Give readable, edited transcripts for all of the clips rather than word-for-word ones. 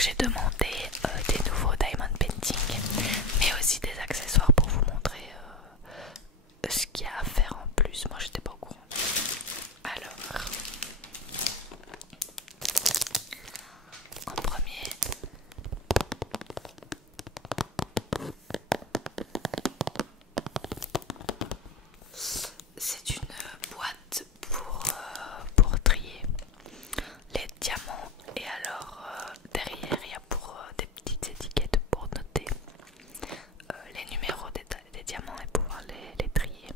Donc j'ai demandé des nouveaux diamond painting, mais aussi des accessoires pour vous montrer ce qu'il y a à faire en plus. Moi j'étais pas au courant. Alors, en premier, c'est une boîte pour trier les diamants. Et alors derrière il y a pour des petites étiquettes pour noter les numéros des diamants et pouvoir les trier.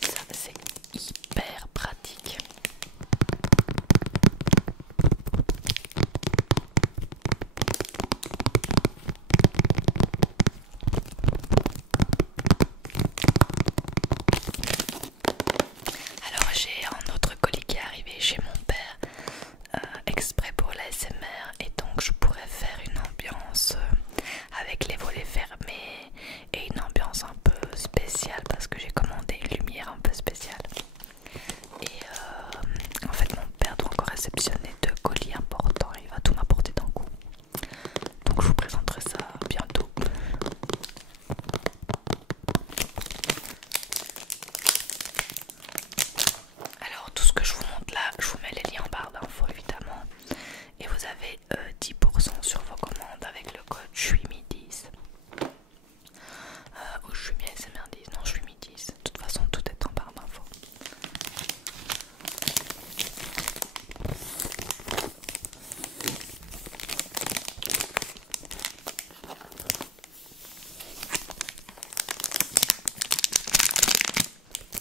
Ça c'est hyper pratique. Alors j'ai un autre colis qui est arrivé chez mon père exprès pour l'ASMR, et donc je pourrais faire une ambiance avec les volets fermés et une ambiance un peu spéciale parce que j'ai commandé une lumière un peu spéciale. Et en fait mon père doit encore réceptionner 2 colis importants, il va tout m'apporter d'un coup. Donc je vous présenterai ça bientôt. Alors tout ce que je vous montre là, je vous mets les liens en barre d'infos évidemment. Et vous avez 10% sur vos commandes avec le code JUIMI10. Ou JUIMISMR10, non JUIMI10. De toute façon tout est en barre d'infos.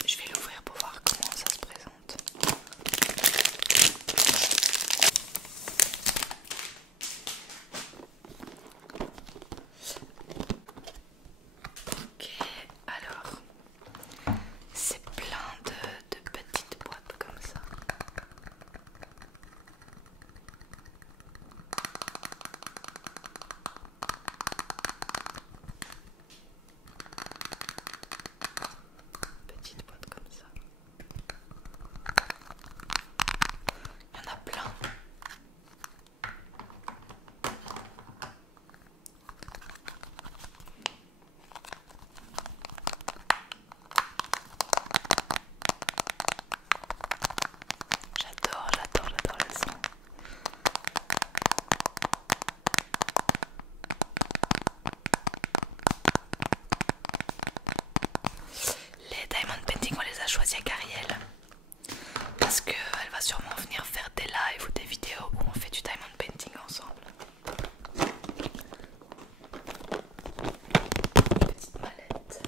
Je vais l'ouvrir pour voir comment ça se présente. Ok, alors c'est plein de petites boîtes comme ça. Petites boîtes comme ça. Il y en a plein. J'adore le son. Les diamond painting on les a choisis avec Ariel parce qu'elle va sûrement venir faire des lives ou des vidéos où on fait du diamond painting ensemble. Petite mallette.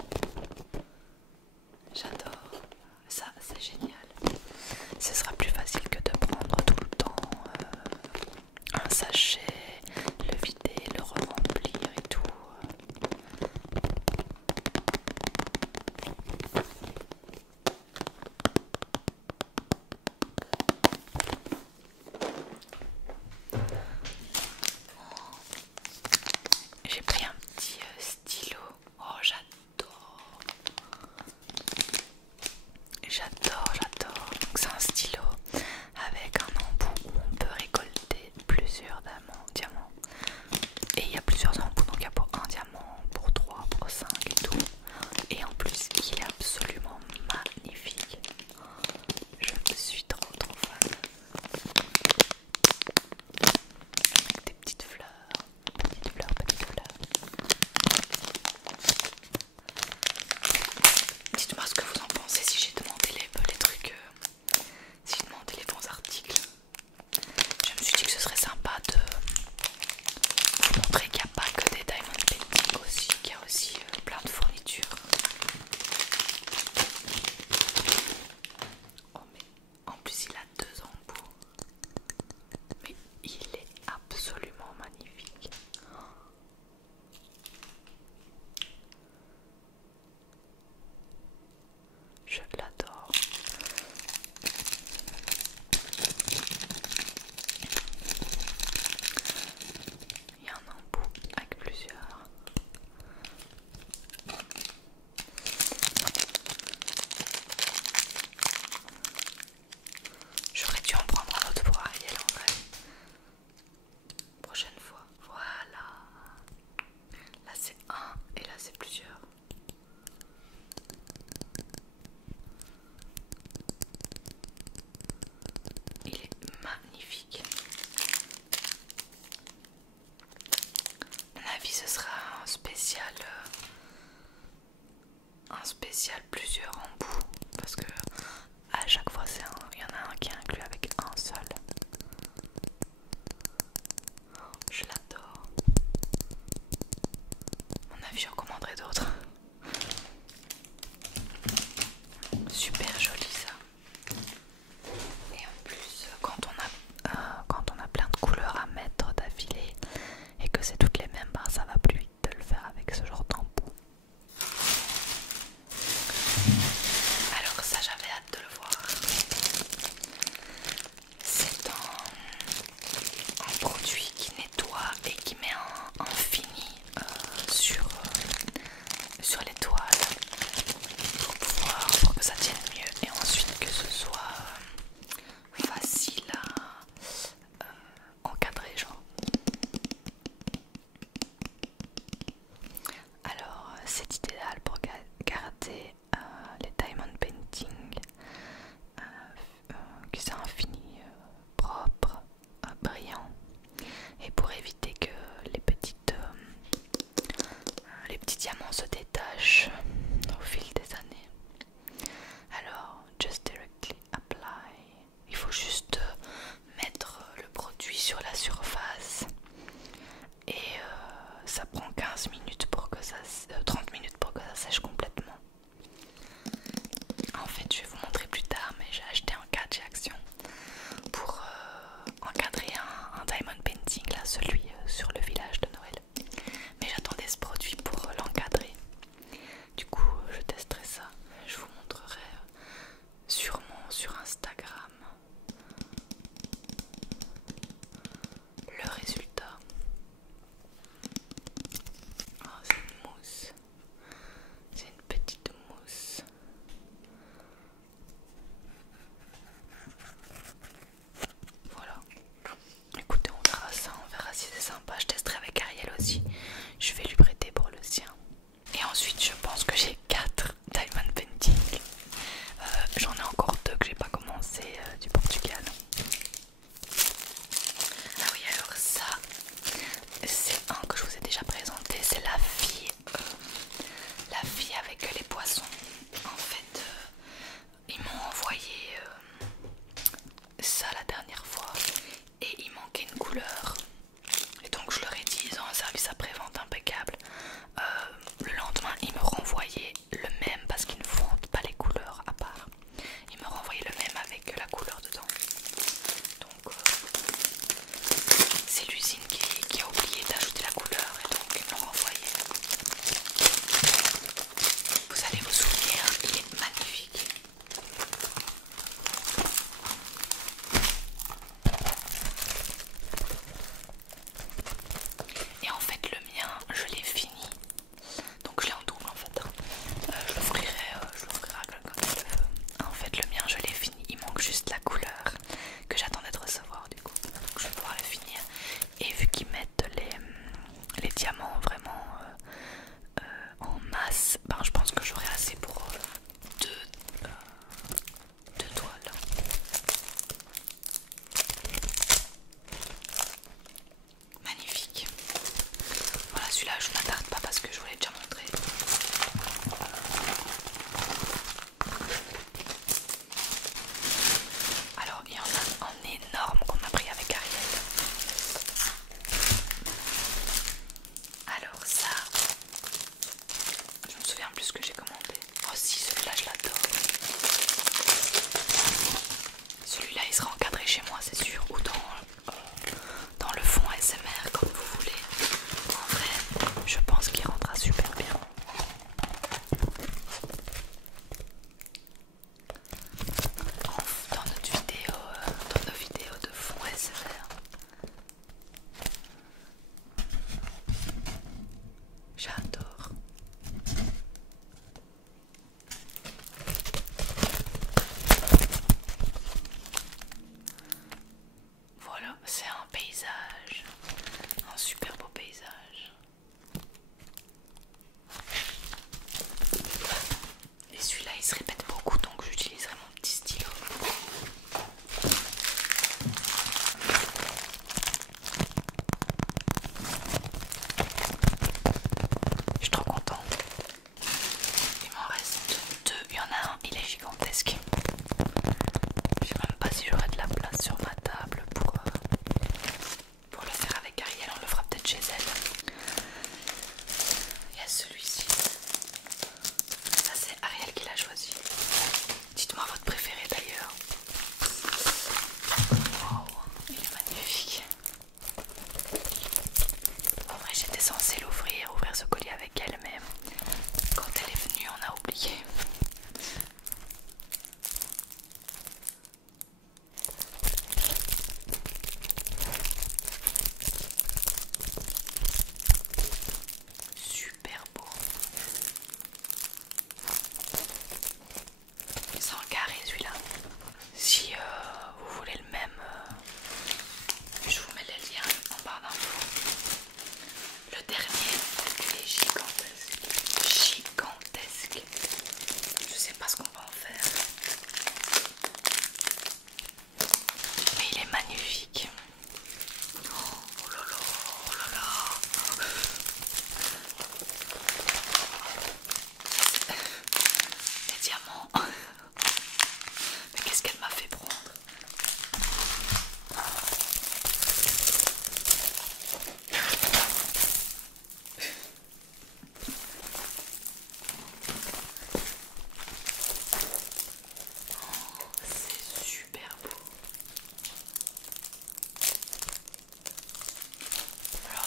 J'adore. Ça c'est génial. Ce sera plus facile que de prendre tout le temps un sachet, le vider, le re-remplir et tout. J'ai pris un petit stylo. Oh j'adore. Donc c'est un stylo avec un embout où on peut récolter plusieurs diamants c'est idéal pour garder les diamond painting qui sont infinis, propres, brillants, et pour éviter que les petits diamants se détachent au fil des années. Alors, just directly apply. Il faut juste mettre le produit sur la surface et ça prend 15 minutes pour que ça 30 minutes pour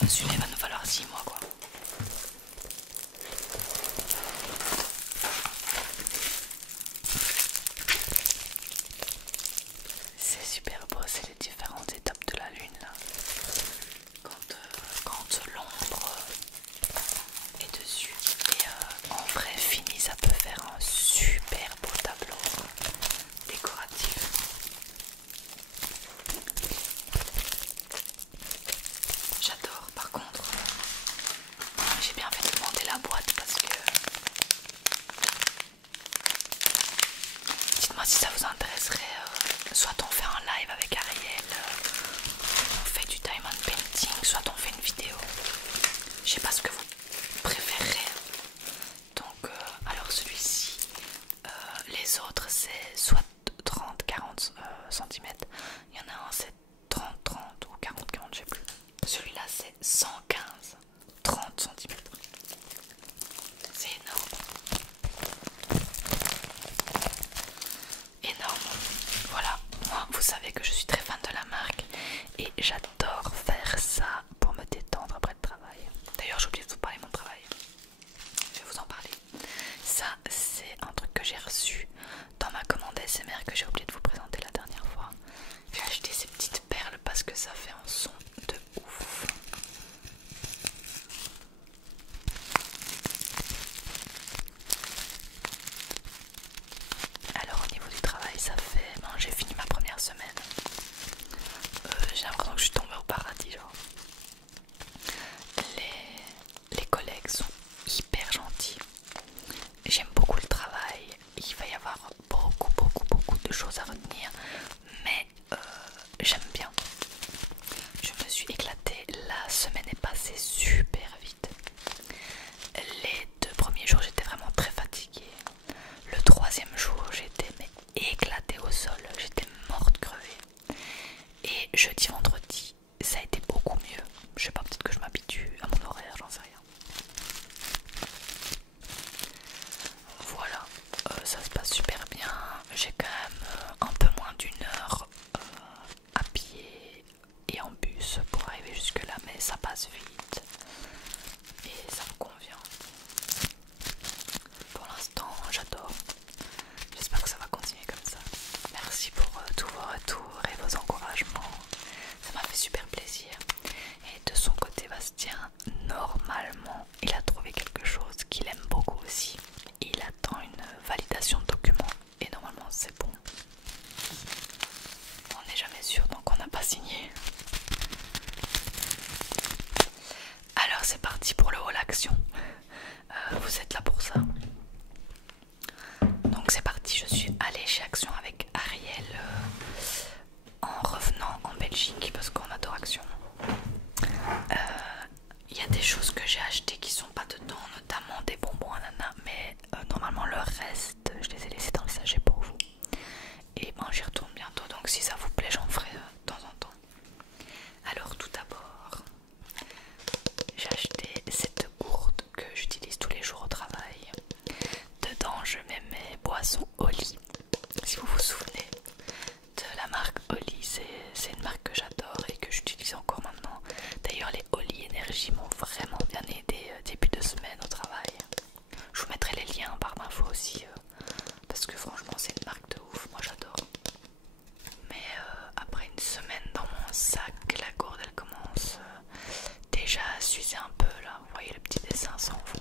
celui-là il va nous falloir 6 mois quoi. C'est super beau, c'est les différentes étapes de la lune là. Quand l'ombre est dessus. Et en vrai fini ça peut faire un super beau tableau décoratif. J'adore. Par contre, j'ai bien fait de demander la boîte parce que dites-moi si ça vous intéresserait. Soit on fait un live avec Ariel, on fait du diamond painting, soit on fait une vidéo. Je sais pas ce que vous préférez. Donc, alors celui-ci, les autres c'est soit 30-40 cm. Il y en a un c'est 30-30 ou 40-40, je sais plus. Celui-là c'est 115-30 cm. C'est énorme. Énorme. Voilà, moi vous savez que je suis très fan de la marque et j'adore faire ça pour me détendre après le travail. D'ailleurs j'ai oublié de vous parler de mon travail. Je vais vous en parler. Ça c'est un truc que j'ai reçu dans ma commande ASMR que j'ai oublié de vous présenter la dernière fois. J'ai acheté ces petites perles parce que ça fait un son de ouf. Alors au niveau du travail ça fait... Bon, j'ai fini ma première semaine. J'ai l'impression que je suis tombée au paradis genre. Les collègues sont hyper gentils. J'aime beaucoup le travail. Il va y avoir beaucoup de choses à retenir. Mais j'aime bien. Je me suis éclatée. La semaine est passée super vite. Les 2 premiers jours j'étais vraiment très fatiguée. Le 3e jour j'étais éclatée au sol. J'étais morte crevée. Et jeudi vendredi ça a été beaucoup mieux. Je sais pas, peut-être que je m'habitue à mon horaire, j'en sais rien. Voilà, ça se passe super bien. J'ai quand même un peu moins d'1 heure à pied et en bus pour arriver jusque là, mais ça passe vite et ça me convient. Pour l'instant j'adore. J'espère que ça va continuer comme ça. Merci pour tous vos retours et vos encouragements. Ça m'a fait super plaisir. Et de son côté, Bastien, normalement, il a trouvé quelque chose qu'il aime beaucoup aussi. Il attend une validation de document et normalement c'est bon. On n'est jamais sûr donc on n'a pas signé. Alors c'est parti pour le haul action. Vous êtes là pour ça. Donc c'est parti, je suis allée chez Action avec Ariel en revenant en Belgique parce qu'on adore Action. Il y a des choses que j'ai achetées qui sont pas dedans, notamment des bonbons ananas, mais normalement le reste je les ai laissés dans le sachet pour vous. Et ben j'y retourne bientôt, donc si ça vous plaît j'en ferai de temps en temps. Alors tout d'abord j'ai acheté cette gourde que j'utilise tous les jours au travail. Dedans je mets mes boissons Oli. Si vous vous souvenez de la marque Oli, c'est une marque que j'adore et que j'utilise encore maintenant. D'ailleurs les Oli Energy m'ont vraiment bien aidé début de semaine au travail. Je vous mettrai les liens par d'infos aussi parce que franchement c'est une marque de ouf, moi j'adore. Mais après une semaine dans mon sac, la gourde elle commence déjà à s'user un peu là. Vous voyez le petit dessin sans fond.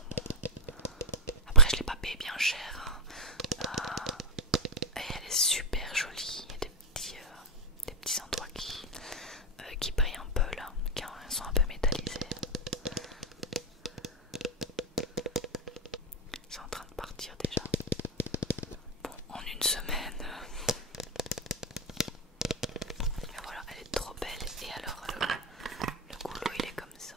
Après je l'ai pas payé bien cher hein. Et elle est super jolie. Il y a des petits endroits qui brillent un peu là, qui sont un peu métallisés. C'est en train de partir déjà. Bon, en une semaine. Mais voilà, elle est trop belle. Et alors le goulot il est comme ça.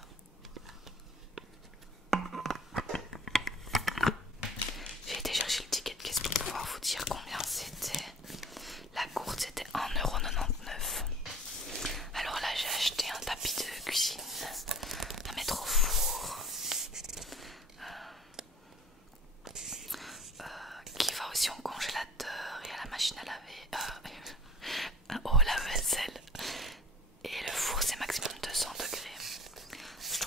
J'ai été chercher le ticket de caisse pour pouvoir vous dire combien c'était. La gourde c'était 1,99 €. Alors là j'ai acheté un tapis de cuisine à mettre au four qui va aussi au congélateur et à la machine à laver, au lave-vaisselle. Et le four c'est maximum 200 degrés. Je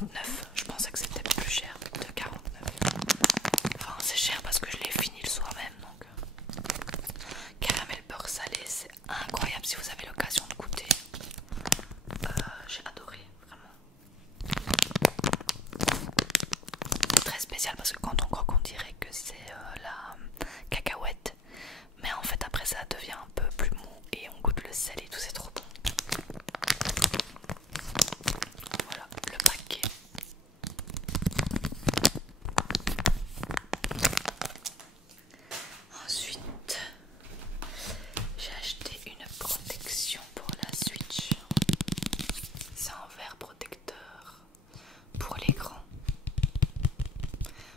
49. Je pensais que c'était plus cher, de 49. Enfin c'est cher parce que je l'ai fini le soir même donc. Caramel beurre salé, c'est incroyable si vous avez l'occasion de goûter. J'ai adoré, vraiment. Très spécial parce que quand on croque on dirait que c'est la cacahuète. Mais en fait après ça devient un peu plus mou et on goûte le sel et tout, c'est trop bon. Voilà le paquet. Ensuite, j'ai acheté une protection pour la Switch. C'est un verre protecteur pour les grands.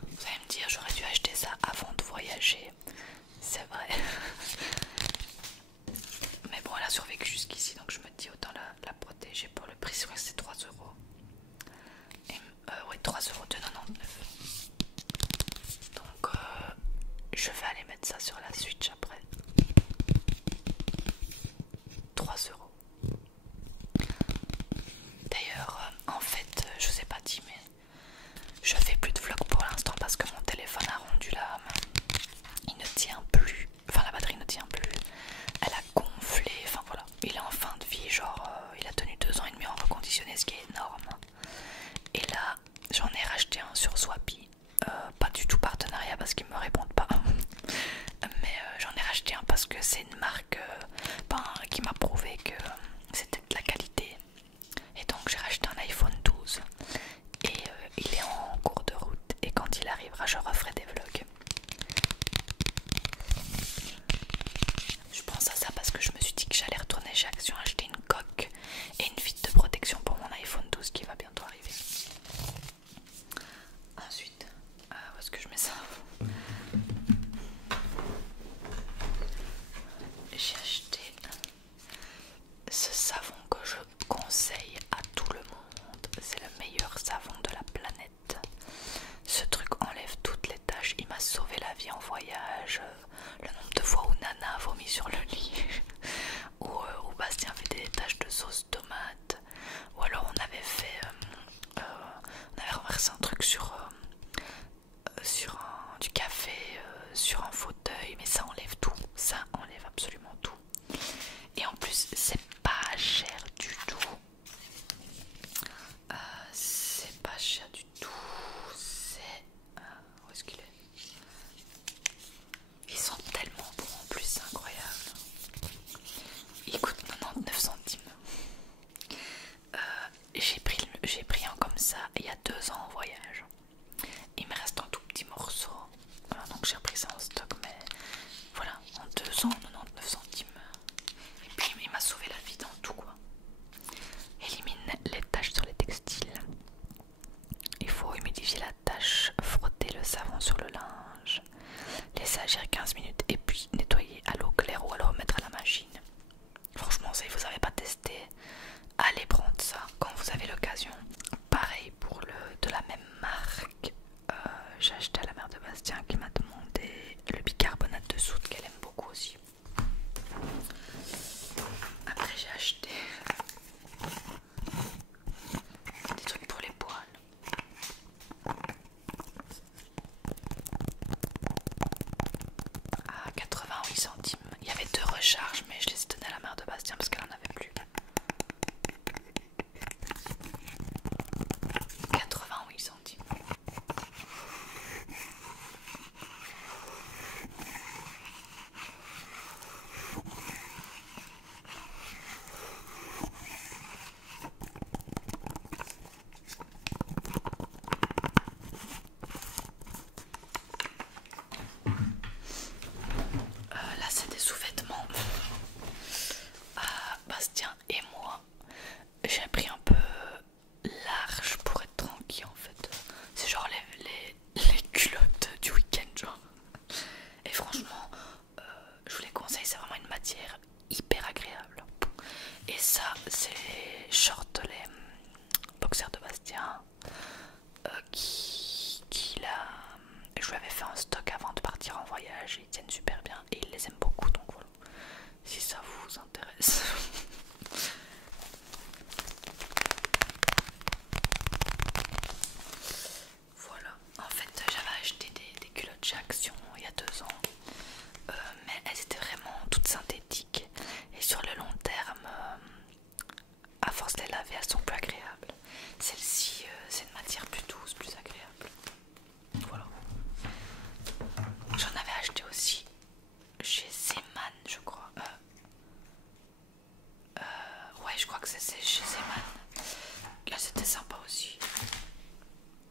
Vous allez me dire, j'aurais dû acheter ça avant de voyager. C'est vrai. Mais bon, elle a survécu jusqu'ici, donc je me dis autant la protéger pour le prix. Je crois que c'est 3 euros. Ouais, 3,99 €. Donc, je vais aller mettre ça sur la Switch après. 3 euros. D'ailleurs, en fait, je vous ai pas dit, mais je fais plus de vlog pour l'instant parce que mon téléphone a rendu l'âme. Il ne tient plus, enfin la batterie ne tient plus. Elle a gonflé, enfin voilà. Il est en fin de vie, genre il a tenu 2 ans et demi en reconditionné, ce qui est énorme. Et là, j'en ai racheté un sur Swappy. Pas du tout partenariat parce qu'ils me répondent pas. Mais j'en ai racheté un parce que c'est une marque qui m'a prouvé que c'était de la qualité. Et donc j'ai racheté un iPhone 12. Et il est en cours de route. Et quand il arrivera, je referai des vlogs. Je pense à ça parce que je me suis dit que j'allais retourner chez Action acheter une coque et une vitre de protection pour mon iPhone 12 qui va bientôt arriver. Ensuite, où est-ce que je mets ça? J'ai acheté ce savon que je conseille à tout le monde. C'est le meilleur savon de la planète. Ce truc enlève toutes les taches. Il m'a sauvé la vie en voyage. Le nombre de fois où Nana a vomi sur le lit. Où Bastien avait des taches de sauce tomate. Ou alors on avait fait... on avait renversé un truc sur du café, sur un fauteuil. Mais ça enlève tout. Ça enlève absolument tout. Et en plus c'est pas cher du tout. C'est pas cher du tout. C'est... où est-ce qu'il est? Ils sont tellement bons en plus, c'est incroyable. Ils coûtent 99 centimes. J'ai pris un comme ça il y a 2 ans en voyage. Il me reste un tout petit morceau. Voilà, donc j'ai repris ça en stock, mais voilà, en 2 ans, 99 centimes. Et puis il m'a sauvé la vie dans tout quoi. Élimine les taches sur les textiles. Il faut humidifier la tache, frotter le savon sur le linge, laisser agir 15 minutes et puis nettoyer à l'eau claire ou alors mettre à la machine. Franchement, si vous n'avez pas testé, allez prendre ça quand vous avez l'occasion. Pareil pour de la même marque. J'ai acheté à la mère de Bastien qui m'a demandé le bicarbonate de soude qu'elle aime beaucoup aussi. sympa aussi.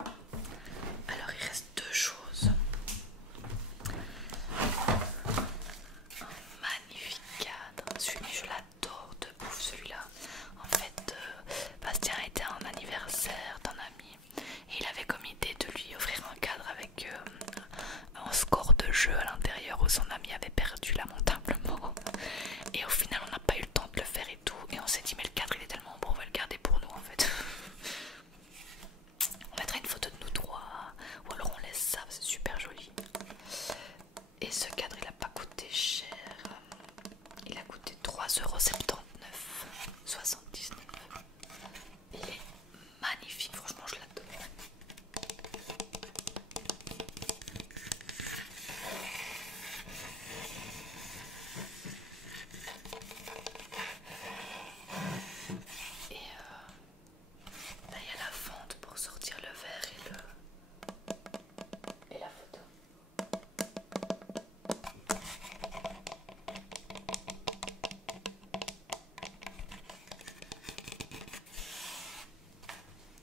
Alors il reste deux choses. Un magnifique cadre. Celui-là je l'adore de ouf celui-là. En fait Bastien était un anniversaire d'un ami et il avait comme idée de lui offrir un cadre avec un score de jeu à l'intérieur où son ami avait perdu lamentablement. Et au final on n'a pas eu le temps de le faire et tout. Et on s'est dit mais le cadre il est tellement beau, on va le garder pour nous en fait. On mettra une photo de nous trois ou alors on laisse ça, c'est super joli. Et ce cadre il a pas coûté cher. Il a coûté 3,79 €. Il est magnifique, franchement je l'adore. Et là il y a la fente pour sortir le verre et la photo.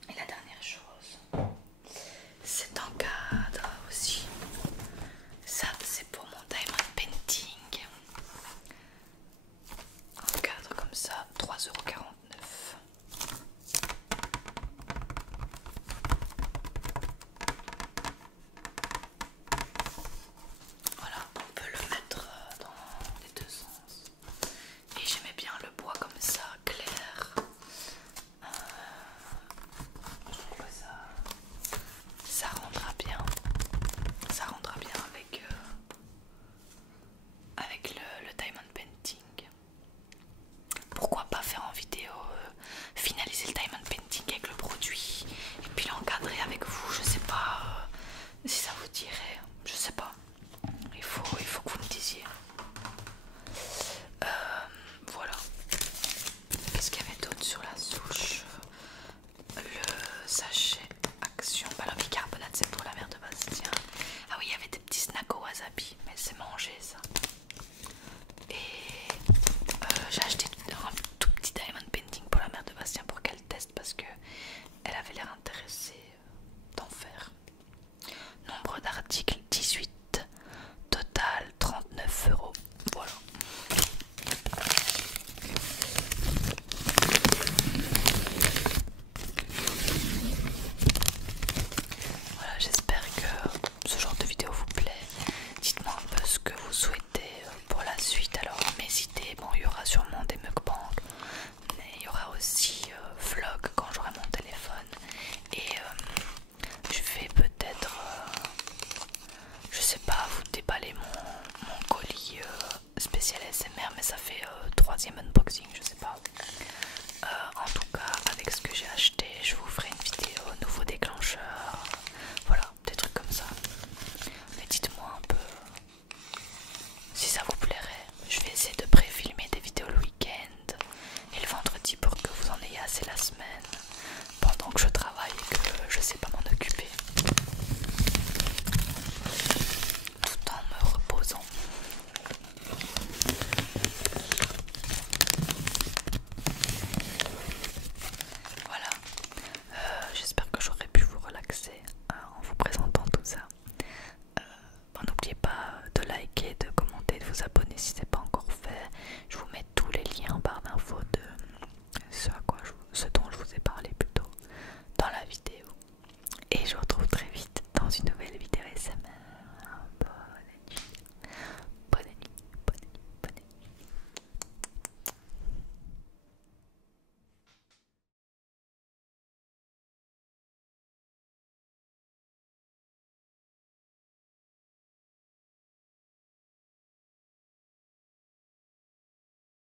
Et la dernière chose, c'est un cadre aussi. Ça c'est pour mon diamond painting. Un cadre comme ça, 3,49 €. Voilà, on peut le mettre dans les deux sens. Et j'aimais bien le bois comme ça, clair. Je trouve que ça rendra bien. Ça rendra bien avec le diamond painting. Pourquoi pas faire en vidéo, finaliser le diamond painting avec le produit et puis l'encadrer avec vous, je sais pas si ça vous dirait, je sais pas. Il faut que vous me disiez. Voilà. Qu'est-ce qu'il y avait d'autre sur la souche? Le sachet Action. Bah, le bicarbonate c'est pour la mère de Bastien. Ah oui, il y avait des petits snacks au wasabi, mais c'est mangé ça. Et j'ai acheté un tout petit diamond painting pour la mère de Bastien pour qu'elle teste parce que elle avait l'air intéressée d'en faire. Nombre d'articles 18, total 39 €. Voilà. Voilà, j'espère que ce genre de vidéo vous plaît. Dites-moi un peu ce que vous souhaitez pour la suite. Alors n'hésitez, bon il y aura sûrement des mukbangs, mais il y aura aussi vlog quand j'aurai mon téléphone. Et je vais peut-être, je sais pas, vous déballer mon colis spécial SMR, mais ça fait troisième unboxing, je sais pas. En tout cas, avec ce que j'ai acheté, je vous ferai une vidéo nouveau déclencheur. Voilà, des trucs comme ça. Mais dites-moi un peu si ça vous plairait. Je vais essayer de pré-filmer des vidéos le week-end et le vendredi pour que vous en ayez assez la semaine pendant que je travaille.